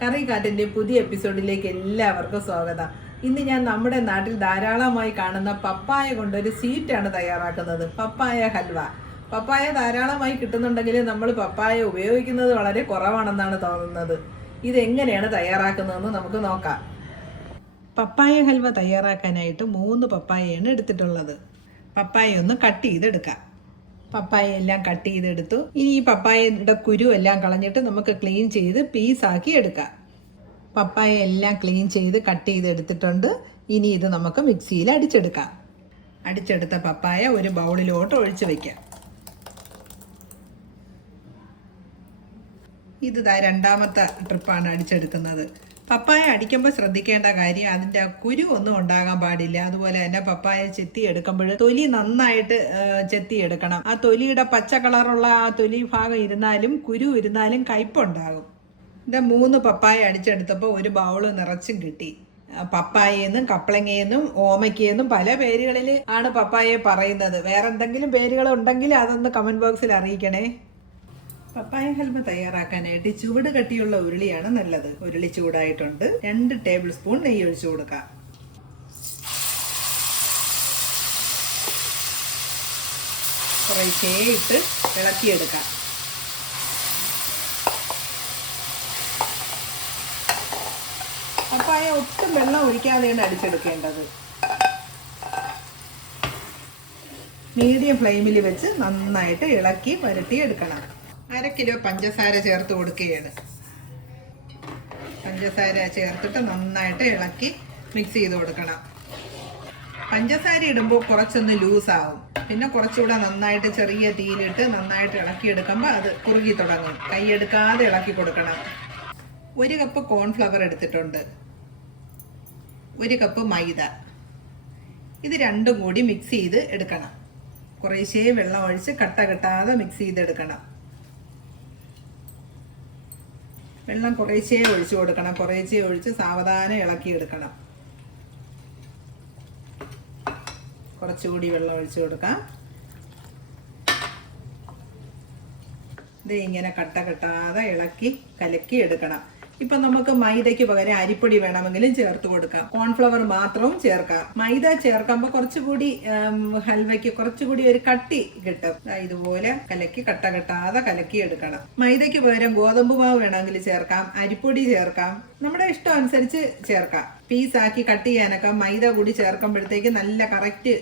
കറിക്കാറ്റിൻ്റെ പുതിയ എപ്പിസോഡിലേക്ക് എല്ലാവർക്കും സ്വാഗതം. ഇന്ന് ഞാൻ നമ്മുടെ നാട്ടിൽ ധാരാളമായി കാണുന്ന പപ്പായ കൊണ്ടൊരു സ്വീറ്റാണ് തയ്യാറാക്കുന്നത്. പപ്പായ ഹൽവ. പപ്പായ ധാരാളമായി കിട്ടുന്നുണ്ടെങ്കിൽ നമ്മൾ പപ്പായ ഉപയോഗിക്കുന്നത് വളരെ കുറവാണെന്നാണ് തോന്നുന്നത്. ഇതെങ്ങനെയാണ് തയ്യാറാക്കുന്നതെന്ന് നമുക്ക് നോക്കാം. പപ്പായ ഹൽവ തയ്യാറാക്കാനായിട്ട് 3 പപ്പായയാണ് എടുത്തിട്ടുള്ളത്. പപ്പായ ഒന്ന് കട്ട് ചെയ്തെടുക്കാം. പപ്പായ എല്ലാം കട്ട് ചെയ്തെടുത്തു. ഇനി ഈ പപ്പായയുടെ കുരു എല്ലാം കളഞ്ഞിട്ട് നമുക്ക് ക്ലീൻ ചെയ്ത് പീസാക്കി എടുക്കാം. പപ്പായ എല്ലാം ക്ലീൻ ചെയ്ത് കട്ട് ചെയ്തെടുത്തിട്ടുണ്ട്. ഇനി ഇത് നമുക്ക് മിക്സിയിൽ അടിച്ചെടുക്കാം. അടിച്ചെടുത്ത പപ്പായ ഒരു ബൗളിലോട്ട് ഒഴിച്ച് വയ്ക്കാം. ഇത് രണ്ടാമത്തെ ട്രിപ്പാണ് അടിച്ചെടുക്കുന്നത്. പപ്പായ അടിക്കുമ്പോൾ ശ്രദ്ധിക്കേണ്ട കാര്യം അതിൻ്റെ കുരു ഒന്നും ഉണ്ടാകാൻ പാടില്ല. അതുപോലെ തന്നെ പപ്പായ ചെത്തി എടുക്കുമ്പോൾ തൊലി നന്നായിട്ട് ചെത്തിയെടുക്കണം. ആ തൊലിയുടെ പച്ച കളറുള്ള ആ തൊലി ഭാഗം ഇരുന്നാലും കുരു ഇരുന്നാലും കയ്പുണ്ടാകും. ഇത് 3 പപ്പായ അടിച്ചെടുത്തപ്പോൾ ഒരു ബൗള് നിറച്ചും കിട്ടി. പപ്പായെന്നും കപ്പളങ്ങയെന്നും ഓമയ്ക്കെന്നും പല പേരുകളിൽ ആണ് പപ്പായയെ പറയുന്നത്. വേറെ എന്തെങ്കിലും പേരുകൾ ഉണ്ടെങ്കിൽ അതൊന്ന് കമൻറ്റ് ബോക്സിൽ അറിയിക്കണേ. പപ്പായ ഹൽവ തയ്യാറാക്കാനായിട്ട് ചുവട് കട്ടിയുള്ള ഉരുളിയാണ് നല്ലത്. ഉരുളി ചൂടായിട്ടുണ്ട്. 2 ടേബിൾ സ്പൂൺ നെയ്യ് ഒഴിച്ചു കൊടുക്കാം. കുറേശ്ശേ ഇട്ട് ഇളക്കിയെടുക്കാം. പപ്പായ ഒട്ടും വെള്ളം ഒഴിക്കാതെയാണ് അടിച്ചെടുക്കേണ്ടത്. മീഡിയം ഫ്ലെയിമിൽ വെച്ച് നന്നായിട്ട് ഇളക്കി വരട്ടിയെടുക്കണം. 1/2 കിലോ പഞ്ചസാര ചേർത്ത് കൊടുക്കുകയാണ്. പഞ്ചസാര ചേർത്തിട്ട് നന്നായിട്ട് ഇളക്കി മിക്സ് ചെയ്ത് കൊടുക്കണം. പഞ്ചസാര ഇടുമ്പോൾ കുറച്ചൊന്ന് ലൂസാവും. പിന്നെ കുറച്ചുകൂടെ നന്നായിട്ട് ചെറിയ തീയിലിട്ട് നന്നായിട്ട് ഇളക്കിയെടുക്കുമ്പോൾ അത് കുറുകി തുടങ്ങും. കൈയെടുക്കാതെ ഇളക്കി കൊടുക്കണം. 1 കപ്പ് കോൺഫ്ലവർ എടുത്തിട്ടുണ്ട്. 1 കപ്പ് മൈദ. ഇത് രണ്ടും കൂടി മിക്സ് ചെയ്ത് എടുക്കണം. കുറേശ്ശേ വെള്ളം ഒഴിച്ച് കട്ട കെട്ടാതെ മിക്സ് ചെയ്തെടുക്കണം. വെള്ളം കുറേശ്ശേ ഒഴിച്ചു കൊടുക്കണം. കുറേശ്ശേ ഒഴിച്ച് സാവധാനം ഇളക്കിയെടുക്കണം. കുറച്ചുകൂടി വെള്ളം ഒഴിച്ചു കൊടുക്കാം. ഇത് ഇങ്ങനെ കട്ട കെട്ടാതെ ഇളക്കി കലക്കി എടുക്കണം. ഇപ്പം നമുക്ക് മൈദയ്ക്ക് പകരം അരിപ്പൊടി വേണമെങ്കിലും ചേർത്ത് കൊടുക്കാം. കോൺഫ്ലവർ മാത്രവും ചേർക്കാം. മൈദ ചേർക്കുമ്പോൾ കുറച്ചുകൂടി ഹൽവയ്ക്ക് കുറച്ചുകൂടി ഒരു കട്ടി കിട്ടും. ഇതുപോലെ കലക്കി കട്ട കെട്ടാതെ കലക്കി എടുക്കണം. മൈദയ്ക്ക് പകരം ഗോതമ്പ് മാവ് വേണമെങ്കിൽ ചേർക്കാം. അരിപ്പൊടി ചേർക്കാം. നമ്മുടെ ഇഷ്ടം അനുസരിച്ച് ചേർക്കാം. പീസാക്കി കട്ട് ചെയ്യാനൊക്കെ മൈദ കൂടി ചേർക്കുമ്പോഴത്തേക്ക് നല്ല കറക്റ്റ്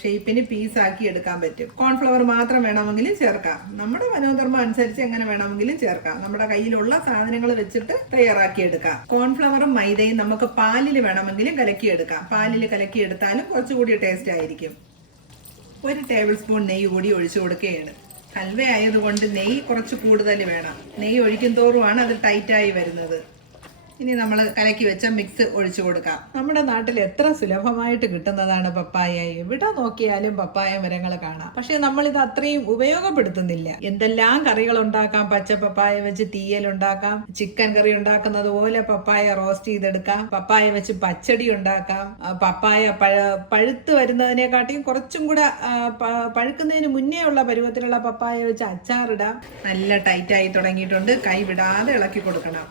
ഷേപ്പിന് പീസാക്കി എടുക്കാൻ പറ്റും. കോൺഫ്ലവർ മാത്രം വേണമെങ്കിലും ചേർക്കാം. നമ്മുടെ മനോധർമ്മം അനുസരിച്ച് എങ്ങനെ വേണമെങ്കിലും ചേർക്കാം. നമ്മുടെ കയ്യിലുള്ള സാധനങ്ങൾ വെച്ചിട്ട് തയ്യാറാക്കിയെടുക്കാം. കോൺഫ്ലവറും മൈദയും നമുക്ക് പാലിൽ വേണമെങ്കിലും കലക്കിയെടുക്കാം. പാലിൽ കലക്കിയെടുത്താലും കുറച്ചുകൂടി ടേസ്റ്റ് ആയിരിക്കും. 1 ടേബിൾ സ്പൂൺ നെയ്യ് കൂടി ഒഴിച്ചു കൊടുക്കുകയാണ്. ഹൽവ ആയതുകൊണ്ട് നെയ്യ് കുറച്ച് കൂടുതൽ വേണം. നെയ്യ് ഒഴിക്കും തോറുമാണ് അത് ടൈറ്റായി വരുന്നത്. ഇനി നമ്മൾ കലക്കി വെച്ച മിക്സ് ഒഴിച്ചു കൊടുക്കാം. നമ്മുടെ നാട്ടിൽ എത്ര സുലഭമായിട്ട് കിട്ടുന്നതാണ് പപ്പായ. എവിടെ നോക്കിയാലും പപ്പായ മരങ്ങൾ കാണാം. പക്ഷെ നമ്മളിത് അത്രയും ഉപയോഗപ്പെടുത്തുന്നില്ല. എന്തെല്ലാം കറികൾ ഉണ്ടാക്കാം. പച്ച പപ്പായ വെച്ച് തീയൽ ഉണ്ടാക്കാം. ചിക്കൻ കറി ഉണ്ടാക്കുന്നത് പോലെ പപ്പായ റോസ്റ്റ് ചെയ്തെടുക്കാം. പപ്പായ വെച്ച് പച്ചടി ഉണ്ടാക്കാം. പപ്പായ പഴുത്ത് വരുന്നതിനെക്കാട്ടിയും കുറച്ചും കൂടെ പഴുക്കുന്നതിന് മുന്നേ ഉള്ള പരുവത്തിലുള്ള പപ്പായ വെച്ച് അച്ചാറിടാം. നല്ല ടൈറ്റായി തുടങ്ങിയിട്ടുണ്ട്. കൈ വിടാതെ ഇളക്കി കൊടുക്കണം.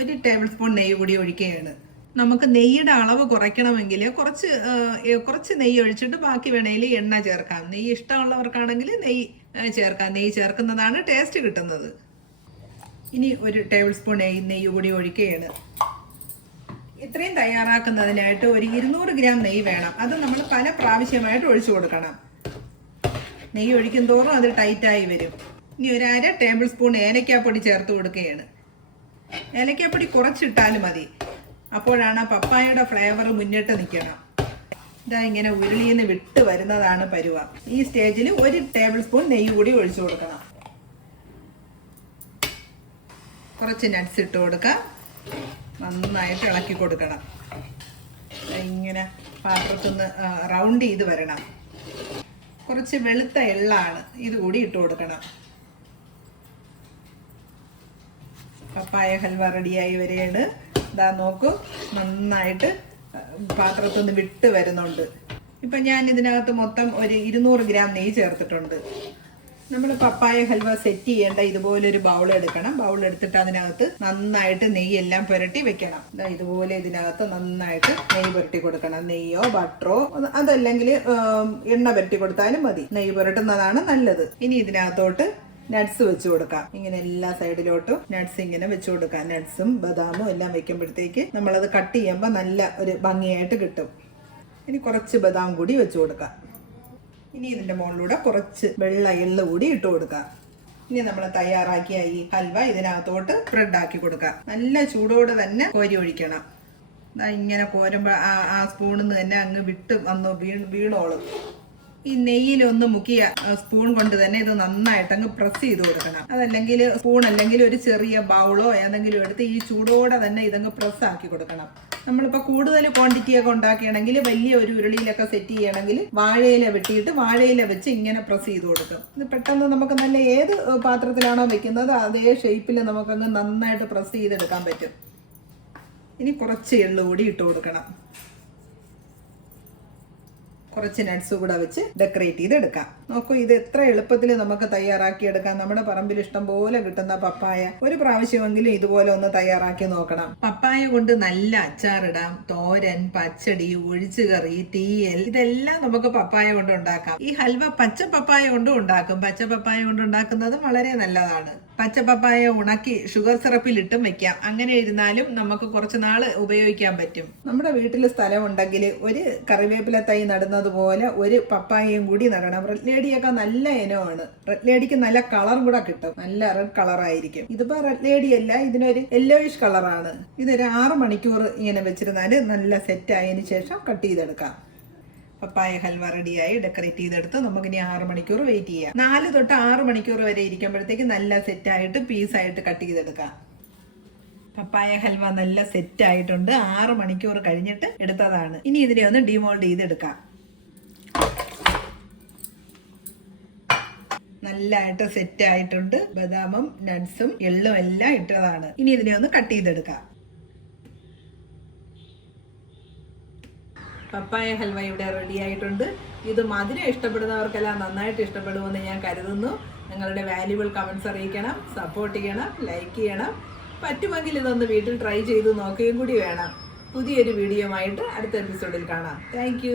1 ടേബിൾ സ്പൂൺ നെയ്യ് കൂടി ഒഴിക്കുകയാണ്. നമുക്ക് നെയ്യുടെ അളവ് കുറയ്ക്കണമെങ്കിൽ കുറച്ച് നെയ്യ് ഒഴിച്ചിട്ട് ബാക്കി വേണമെങ്കിൽ എണ്ണ ചേർക്കാം. നെയ്യ് ഇഷ്ടമുള്ളവർക്കാണെങ്കിൽ നെയ്യ് ചേർക്കാം. നെയ്യ് ചേർക്കുന്നതാണ് ടേസ്റ്റ് കിട്ടുന്നത്. ഇനി 1 ടേബിൾ സ്പൂൺ നെയ്യ് കൂടി ഒഴിക്കുകയാണ്. ഇത്രയും തയ്യാറാക്കുന്നതിനായിട്ട് ഒരു 200 ഗ്രാം നെയ്യ് വേണം. അത് നമ്മൾ പല പ്രാവശ്യമായിട്ട് ഒഴിച്ചു കൊടുക്കണം. നെയ്യ് ഒഴിക്കും തോറും അത് ടൈറ്റായി വരും. ഇനി ഒരു 1/2 ടേബിൾ സ്പൂൺ ഏലക്കാപ്പൊടി ചേർത്ത് കൊടുക്കുകയാണ്. ഏലക്കാപ്പൊടി കുറച്ചിട്ടാലും മതി. അപ്പോഴാണ് പപ്പായയുടെ ഫ്ലേവർ മുന്നിട്ട് നിൽക്കണം. ഇതാ ഇങ്ങനെ ഉരുളിയിൽ നിന്ന് വിട്ട് വരുന്നതാണ് പരുവം. ഈ സ്റ്റേജിൽ 1 ടേബിൾ സ്പൂൺ നെയ്യ് കൂടി ഒഴിച്ചു കൊടുക്കണം. കുറച്ച് നട്ട്സ് ഇട്ട് കൊടുക്കുക. നന്നായിട്ട് ഇളക്കി കൊടുക്കണം. ഇങ്ങനെ പാത്രത്തിൽ നിന്ന് റൗണ്ട് ചെയ്ത് വരണം. കുറച്ച് വെളുത്ത എള്ളാണ്. ഇത് കൂടി ഇട്ട് കൊടുക്കണം. പപ്പായ ഹൽവ റെഡിയായി വരികയാണ്. ഇതാ നോക്കൂ, നന്നായിട്ട് പാത്രത്തിൽ നിന്ന് വിട്ട് വരുന്നുണ്ട്. ഇപ്പം ഞാൻ ഇതിനകത്ത് മൊത്തം ഒരു 200 ഗ്രാം നെയ്യ് ചേർത്തിട്ടുണ്ട്. നമ്മൾ പപ്പായ ഹൽവ സെറ്റ് ചെയ്യേണ്ട ഇതുപോലൊരു ബൗൾ എടുക്കണം. ബൗൾ എടുത്തിട്ട് അതിനകത്ത് നന്നായിട്ട് നെയ്യെല്ലാം പുരട്ടി വെക്കണം. ഇതുപോലെ ഇതിനകത്ത് നന്നായിട്ട് നെയ്യ് പുരട്ടി കൊടുക്കണം. നെയ്യോ ബട്ടറോ അതല്ലെങ്കിൽ എണ്ണ പുരട്ടി കൊടുത്താലും മതി. നെയ്യ് പുരട്ടുന്നതാണ് നല്ലത്. ഇനി ഇതിനകത്തോട്ട് നട്ട്സ് വെച്ച് കൊടുക്കാം. ഇങ്ങനെ എല്ലാ സൈഡിലോട്ടും നട്ട്സ് ഇങ്ങനെ വെച്ച് കൊടുക്കാം. നട്ട്സും ബദാമും എല്ലാം വെക്കുമ്പോഴത്തേക്ക് നമ്മളത് കട്ട് ചെയ്യുമ്പോൾ നല്ല ഒരു ഭംഗിയായിട്ട് കിട്ടും. ഇനി കുറച്ച് ബദാം കൂടി വെച്ച് കൊടുക്കാം. ഇനി ഇതിൻ്റെ മുകളിലൂടെ കുറച്ച് വെള്ള എള്ള് കൂടി ഇട്ട് കൊടുക്കാം. ഇനി നമ്മൾ തയ്യാറാക്കിയ ഈ ഹൽവ ഇതിനകത്തോട്ട് സ്പ്രെഡ് ആക്കി കൊടുക്കാം. നല്ല ചൂടോടെ തന്നെ കോരി ഒഴിക്കണം. ഇങ്ങനെ കോരുമ്പോൾ ആ സ്പൂണിൽ നിന്ന് തന്നെ അങ്ങ് വിട്ട് വന്ന് വീണോളും. ഈ നെയ്യിലൊന്ന് മുക്കിയ സ്പൂൺ കൊണ്ട് തന്നെ ഇത് നന്നായിട്ട് അങ്ങ് പ്രസ് ചെയ്ത് കൊടുക്കണം. അതല്ലെങ്കിൽ സ്പൂൺ അല്ലെങ്കിൽ ഒരു ചെറിയ ബൗളോ ഏതെങ്കിലും എടുത്ത് ഈ ചൂടോടെ തന്നെ ഇതങ്ങ് പ്രസ് ആക്കി കൊടുക്കണം. നമ്മളിപ്പോൾ കൂടുതൽ ക്വാണ്ടിറ്റി ഒക്കെ ഉണ്ടാക്കുകയാണെങ്കിൽ വലിയ ഒരു ഉരുളിയിലൊക്കെ സെറ്റ് ചെയ്യണമെങ്കിൽ വാഴയില വെട്ടിയിട്ട് വാഴയില വെച്ച് ഇങ്ങനെ പ്രസ് ചെയ്ത് കൊടുക്കും. ഇത് പെട്ടെന്ന് നമുക്ക് നല്ല ഏത് പാത്രത്തിലാണോ വെക്കുന്നത് അതേ ഷേപ്പിൽ നമുക്കങ്ങ് നന്നായിട്ട് പ്രസ് ചെയ്തെടുക്കാൻ പറ്റും. ഇനി കുറച്ച് എള്ള് കൂടി ഇട്ട് കൊടുക്കണം. കുറച്ച് നട്ട്സ് കൂടെ വെച്ച് ഡെക്കറേറ്റ് ചെയ്തെടുക്കാം. നോക്കൂ, ഇത് എത്ര എളുപ്പത്തിൽ നമുക്ക് തയ്യാറാക്കിയെടുക്കാം. നമ്മുടെ പറമ്പിൽ ഇഷ്ടം പോലെ കിട്ടുന്ന പപ്പായ ഒരു പ്രാവശ്യമെങ്കിലും ഇതുപോലെ ഒന്ന് തയ്യാറാക്കി നോക്കണം. പപ്പായ കൊണ്ട് നല്ല അച്ചാറിടാം, തോരൻ, പച്ചടി, ഒഴിച്ചുകറി, തീയൽ ഇതെല്ലാം നമുക്ക് പപ്പായ കൊണ്ട് ഉണ്ടാക്കാം. ഈ ഹൽവ പച്ച പപ്പായ കൊണ്ടും ഉണ്ടാക്കും. പച്ച പപ്പായ കൊണ്ട് ഉണ്ടാക്കുന്നത് വളരെ നല്ലതാണ്. പച്ച പപ്പായ ഉണക്കി ഷുഗർ സിറപ്പിലിട്ടും വെക്കാം. അങ്ങനെ ഇരുന്നാലും നമുക്ക് കുറച്ച് നാൾ ഉപയോഗിക്കാൻ പറ്റും. നമ്മുടെ വീട്ടിൽ സ്ഥലം ഉണ്ടെങ്കിൽ ഒരു കറിവേപ്പില തൈ നടുന്നത് പോലെ ഒരു പപ്പായയും കൂടി നടണം. റെഡ് ലേഡിയൊക്കെ നല്ല ഇനമാണ്. റെഡ് ലേഡിക്ക് നല്ല കളറും കൂടെ കിട്ടും. നല്ല റെഡ് കളറായിരിക്കും. ഇതിപ്പോ റെഡ് ലേഡി അല്ല, ഇതിനൊരു യെല്ലോയിഷ് കളറാണ്. ഇതൊരു 6 മണിക്കൂർ ഇങ്ങനെ വെച്ചിരുന്നാൽ നല്ല സെറ്റ് ആയതിനു ശേഷം കട്ട് ചെയ്തെടുക്കാം. പപ്പായ ഹൽവ റെഡിയായി ഡെക്കറേറ്റ് ചെയ്തെടുത്ത് നമുക്കിനി 6 മണിക്കൂർ വെയിറ്റ് ചെയ്യാം. 4 തൊട്ട് 6 മണിക്കൂർ വരെ ഇരിക്കുമ്പോഴത്തേക്ക് നല്ല സെറ്റായിട്ട് പീസായിട്ട് കട്ട് ചെയ്തെടുക്കാം. പപ്പായ ഹൽവ നല്ല സെറ്റ് ആയിട്ടുണ്ട്. 6 മണിക്കൂർ കഴിഞ്ഞിട്ട് എടുത്തതാണ്. ഇനി ഇതിനെ ഒന്ന് ഡിമോൾഡ് ചെയ്തെടുക്കാം. നല്ലതായിട്ട് സെറ്റ് ആയിട്ടുണ്ട്. ബദാമും നട്ട്സും എള്ളും എല്ലാം ഇട്ടതാണ്. ഇനി ഇതിനെ ഒന്ന് കട്ട് ചെയ്തെടുക്കാം. പപ്പായ ഹൽവ ഇവിടെ റെഡി ആയിട്ടുണ്ട്. ഇത് മധുരം ഇഷ്ടപ്പെടുന്നവർക്കെല്ലാം നന്നായിട്ട് ഇഷ്ടപ്പെടുമെന്ന് ഞാൻ കരുതുന്നു. നിങ്ങളുടെ വാല്യുബിൾ കമൻസ് അറിയിക്കണം, സപ്പോർട്ട് ചെയ്യണം, ലൈക്ക് ചെയ്യണം. പറ്റുമെങ്കിൽ ഇതൊന്ന് വീട്ടിൽ ട്രൈ ചെയ്ത് നോക്കുകയും കൂടി വേണം. പുതിയൊരു വീഡിയോ ആയിട്ട് അടുത്ത എപ്പിസോഡിൽ കാണാം. താങ്ക്